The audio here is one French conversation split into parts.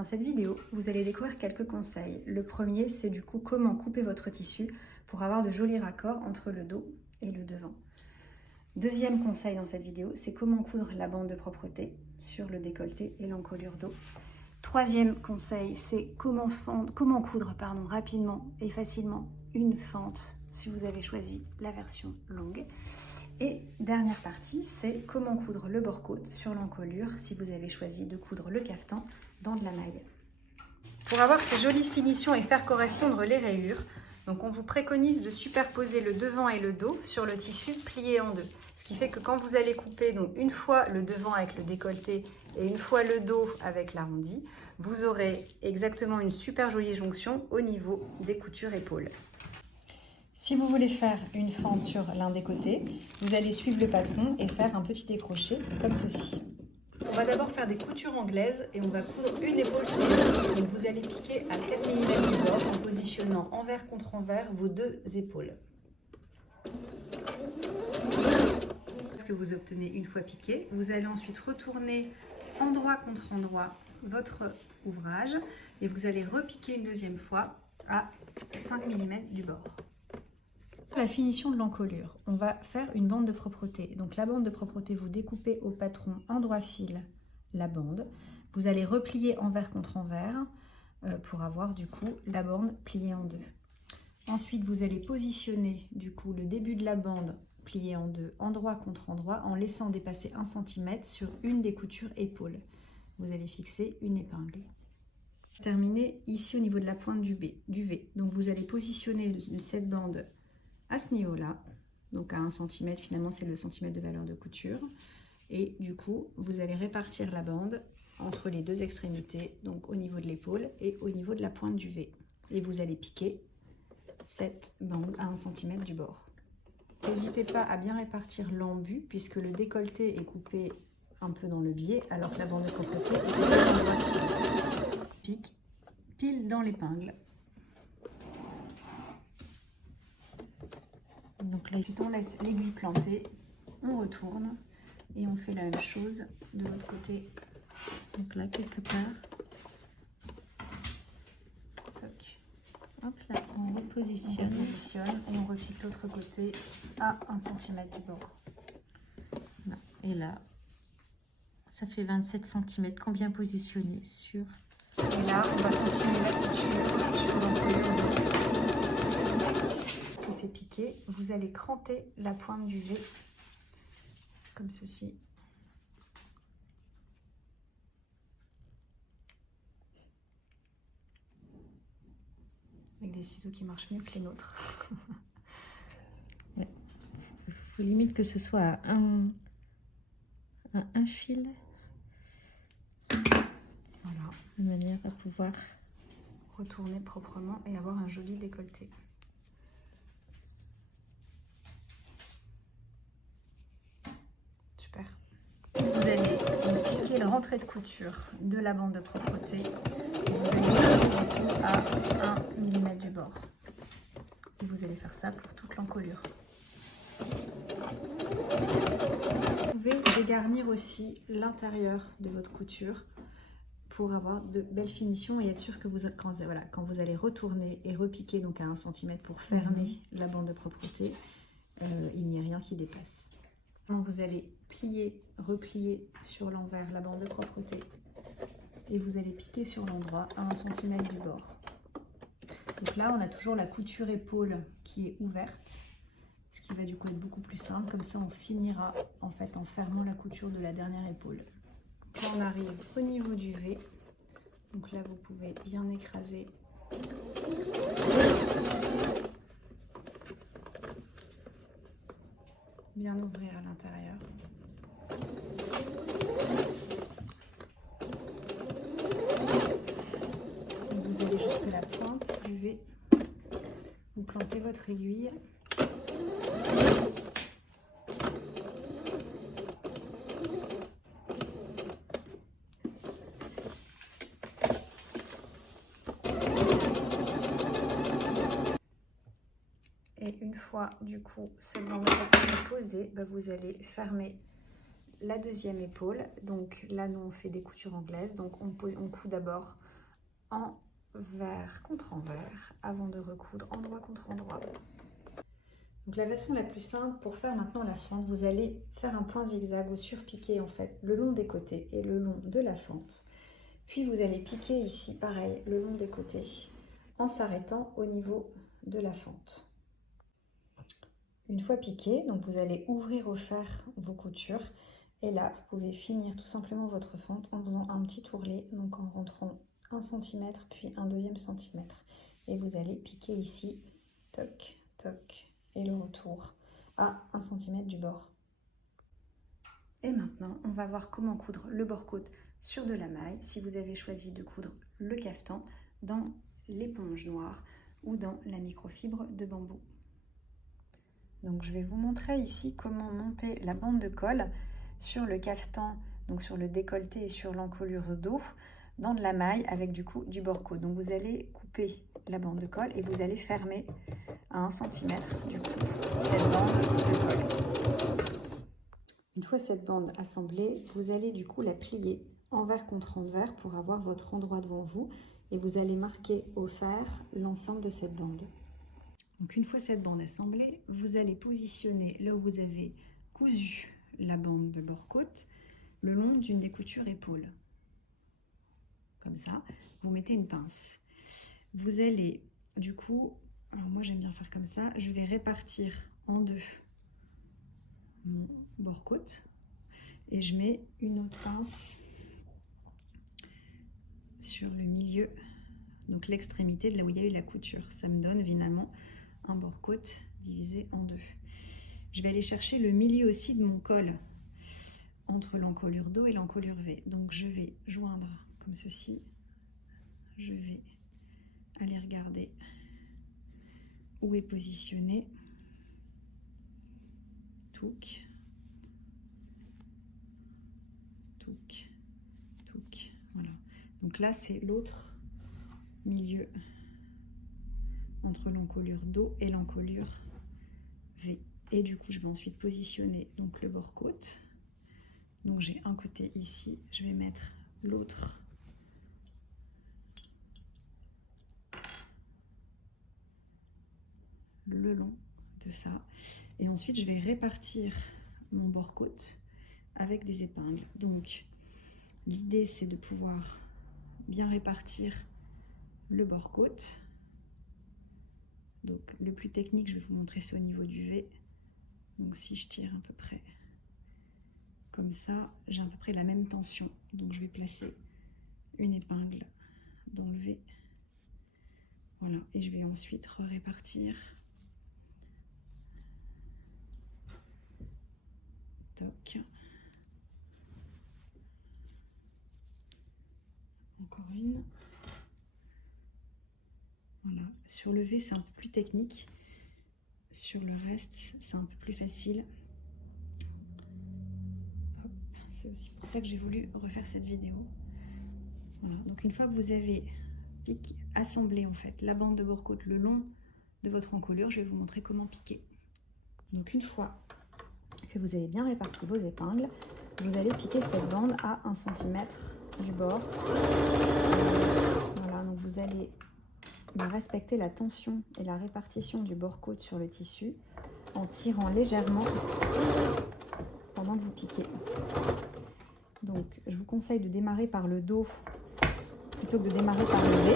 Dans cette vidéo, vous allez découvrir quelques conseils. Le premier, c'est du coup comment couper votre tissu pour avoir de jolis raccords entre le dos et le devant. Deuxième conseil dans cette vidéo, c'est comment coudre la bande de propreté sur le décolleté et l'encolure dos. Troisième conseil, c'est comment coudre rapidement et facilement une fente si vous avez choisi la version longue. Et dernière partie, c'est comment coudre le bord-côte sur l'encolure si vous avez choisi de coudre le cafetan dans de la maille. Pour avoir ces jolies finitions et faire correspondre les rayures, donc on vous préconise de superposer le devant et le dos sur le tissu plié en deux. Ce qui fait que quand vous allez couper donc une fois le devant avec le décolleté et une fois le dos avec l'arrondi, vous aurez exactement une super jolie jonction au niveau des coutures épaules. Si vous voulez faire une fente sur l'un des côtés, vous allez suivre le patron et faire un petit décroché comme ceci. On va d'abord faire des coutures anglaises et on va coudre une épaule sur l'autre. Donc vous allez piquer à 4 mm du bord en positionnant envers contre envers vos deux épaules. Ce que vous obtenez une fois piqué, vous allez ensuite retourner endroit contre endroit votre ouvrage et vous allez repiquer une deuxième fois à 5 mm du bord. La finition de l'encolure, on va faire une bande de propreté. Donc la bande de propreté, vous découpez au patron en droit fil la bande. Vous allez replier envers contre envers pour avoir du coup la bande pliée en deux. Ensuite, vous allez positionner du coup le début de la bande pliée en deux, endroit contre endroit, en laissant dépasser 1 cm sur une des coutures épaules. Vous allez fixer une épingle. Terminer ici au niveau de la pointe du V. Donc vous allez positionner cette bande à ce niveau-là, donc à 1 cm, finalement c'est le centimètre de valeur de couture. Et du coup, vous allez répartir la bande entre les deux extrémités, donc au niveau de l'épaule et au niveau de la pointe du V. Et vous allez piquer cette bande à 1 cm du bord. N'hésitez pas à bien répartir l'embu, puisque le décolleté est coupé un peu dans le biais, alors que la bande de propreté est coupée dans le droit fil. Pique pile dans l'épingle. Donc là, on laisse l'aiguille plantée, on retourne et on fait la même chose de l'autre côté. Donc là, quelque part. Toc. Hop là, on repositionne. Et on repique l'autre côté à 1 cm du bord. Et là, ça fait 27 cm qu'on vient positionner sur. Et là, on va continuer la couture sur l'encolure. Que c'est piqué, vous allez cranter la pointe du V comme ceci. Avec des ciseaux qui marchent mieux que les nôtres. Ouais. Il faut limite que ce soit à un fil. Voilà. De manière à pouvoir retourner proprement et avoir un joli décolleté. Super. Vous allez piquer le rentrée de couture de la bande de propreté et vous allez à 1 mm du bord. Et vous allez faire ça pour toute l'encolure. Vous pouvez dégarnir aussi l'intérieur de votre couture pour avoir de belles finitions et être sûr que quand vous allez retourner et repiquer donc à 1 cm pour fermer la bande de propreté, il n'y a rien qui dépasse. Donc vous allez plier, replier sur l'envers la bande de propreté et vous allez piquer sur l'endroit à 1 cm du bord. Donc là, on a toujours la couture épaule qui est ouverte, ce qui va du coup être beaucoup plus simple. Comme ça, on finira en fait en fermant la couture de la dernière épaule. Là, on arrive au niveau du V. Donc là, vous pouvez bien écraser. Bien ouvrir à l'intérieur. Vous allez jusque la pointe du V. Vous plantez votre aiguille. Et une fois du coup cette bande est posée, vous allez fermer la deuxième épaule. Donc là nous on fait des coutures anglaises, donc on coud d'abord envers contre envers avant de recoudre endroit contre endroit. Donc la façon la plus simple pour faire maintenant la fente, vous allez faire un point zigzag ou surpiquer en fait le long des côtés et le long de la fente. Puis vous allez piquer ici, pareil, le long des côtés, en s'arrêtant au niveau de la fente. Une fois piqué, donc vous allez ouvrir au fer vos coutures. Et là, vous pouvez finir tout simplement votre fente en faisant un petit tourlet, donc en rentrant 1 cm puis un deuxième centimètre. Et vous allez piquer ici, toc, toc, et le retour à 1 cm du bord. Et maintenant, on va voir comment coudre le bord-côte sur de la maille, si vous avez choisi de coudre le cafetan dans l'éponge noire ou dans la microfibre de bambou. Donc je vais vous montrer ici comment monter la bande de colle sur le cafetan, donc sur le décolleté et sur l'encolure dos, dans de la maille avec du coup du bord-côte. Donc vous allez couper la bande de colle et vous allez fermer à 1 cm du coup cette bande de colle. Une fois cette bande assemblée, vous allez du coup la plier envers contre envers pour avoir votre endroit devant vous et vous allez marquer au fer l'ensemble de cette bande. Donc une fois cette bande assemblée, vous allez positionner là où vous avez cousu la bande de bord-côte le long d'une des coutures épaules. Comme ça, vous mettez une pince. Vous allez du coup, alors moi j'aime bien faire comme ça, je vais répartir en deux mon bord-côte et je mets une autre pince sur le milieu, donc l'extrémité de là où il y a eu la couture. Ça me donne finalement un bord-côte divisé en deux. Je vais aller chercher le milieu aussi de mon col entre l'encolure dos et l'encolure V. Donc je vais joindre comme ceci. Je vais aller regarder où est positionné. Touc, touc, touc. Voilà. Donc là c'est l'autre milieu entre l'encolure dos et l'encolure V. Et du coup, je vais ensuite positionner donc le bord-côte. Donc j'ai un côté ici, je vais mettre l'autre le long de ça. Et ensuite, je vais répartir mon bord-côte avec des épingles. Donc l'idée, c'est de pouvoir bien répartir le bord-côte. Donc le plus technique, je vais vous montrer, c'est au niveau du V. Donc si je tire à peu près comme ça, j'ai à peu près la même tension. Donc je vais placer une épingle dans le V. Voilà, et je vais ensuite répartir. Toc. Encore une. Voilà, sur le V, c'est un peu plus technique. Sur le reste, c'est un peu plus facile. C'est aussi pour ça que j'ai voulu refaire cette vidéo. Voilà, donc une fois que vous avez assemblé en fait la bande de bord-côte le long de votre encolure, je vais vous montrer comment piquer. Donc une fois que vous avez bien réparti vos épingles, vous allez piquer cette bande à 1 cm du bord. Voilà, donc vous allez respecter la tension et la répartition du bord-côte sur le tissu en tirant légèrement pendant que vous piquez. Donc je vous conseille de démarrer par le dos plutôt que de démarrer par le V.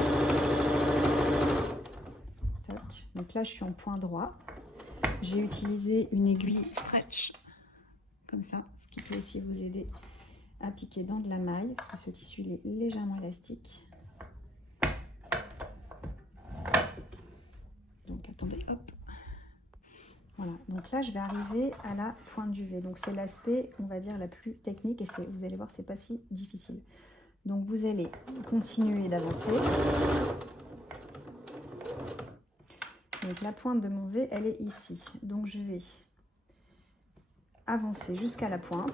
Toc. Donc là je suis en point droit. J'ai utilisé une aiguille stretch comme ça, ce qui peut aussi vous aider à piquer dans de la maille parce que ce tissu il est légèrement élastique. Donc attendez, hop. Voilà, donc là je vais arriver à la pointe du V. Donc c'est l'aspect, on va dire, la plus technique et vous allez voir, c'est pas si difficile. Donc vous allez continuer d'avancer. Donc la pointe de mon V, elle est ici. Donc je vais avancer jusqu'à la pointe.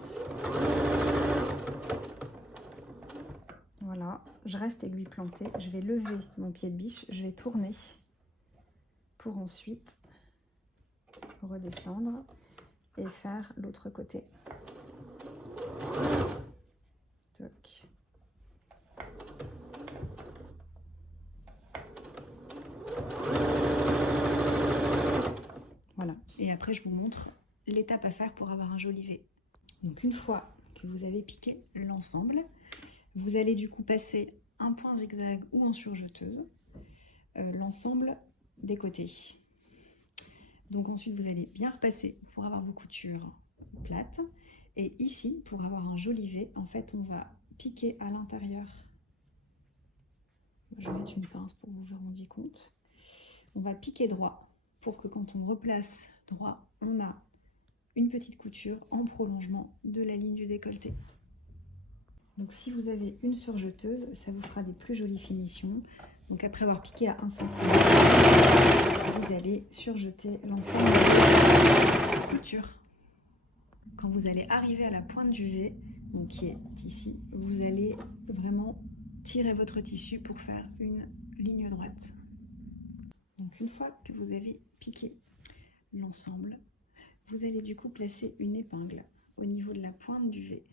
Voilà, je reste aiguille plantée. Je vais lever mon pied de biche, je vais tourner pour ensuite redescendre et faire l'autre côté. Toc. après je vous montre l'étape à faire pour avoir un joli V. Donc une fois que vous avez piqué l'ensemble, vous allez du coup passer un point zigzag ou en surjeteuse l'ensemble des côtés. Donc ensuite vous allez bien repasser pour avoir vos coutures plates. Et ici, pour avoir un joli V, en fait on va piquer à l'intérieur. Je vais mettre une pince pour que vous vous rendiez compte. On va piquer droit pour que quand on replace droit, on a une petite couture en prolongement de la ligne du décolleté. Donc si vous avez une surjeteuse, ça vous fera des plus jolies finitions. Donc après avoir piqué à 1 cm, vous allez surjeter l'ensemble de la couture. Quand vous allez arriver à la pointe du V, donc qui est ici, vous allez vraiment tirer votre tissu pour faire une ligne droite. Donc une fois que vous avez piqué l'ensemble, vous allez du coup placer une épingle au niveau de la pointe du V,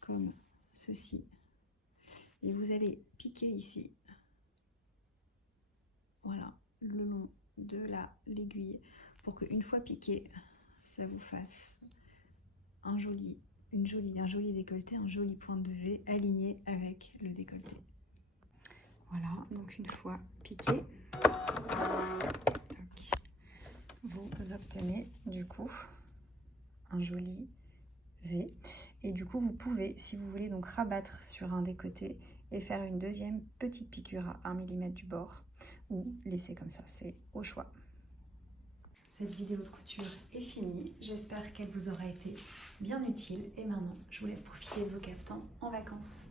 comme ceci. Et vous allez piquer ici, voilà, le long de l'aiguille, pour qu'une fois piqué, ça vous fasse un joli décolleté, un joli point de V aligné avec le décolleté. Voilà, donc une fois piqué, vous obtenez du coup un joli V. Et du coup, vous pouvez, si vous voulez, donc rabattre sur un des côtés et faire une deuxième petite piqûre à 1 mm du bord, ou laisser comme ça, c'est au choix. Cette vidéo de couture est finie, j'espère qu'elle vous aura été bien utile et maintenant je vous laisse profiter de vos cafetans en vacances.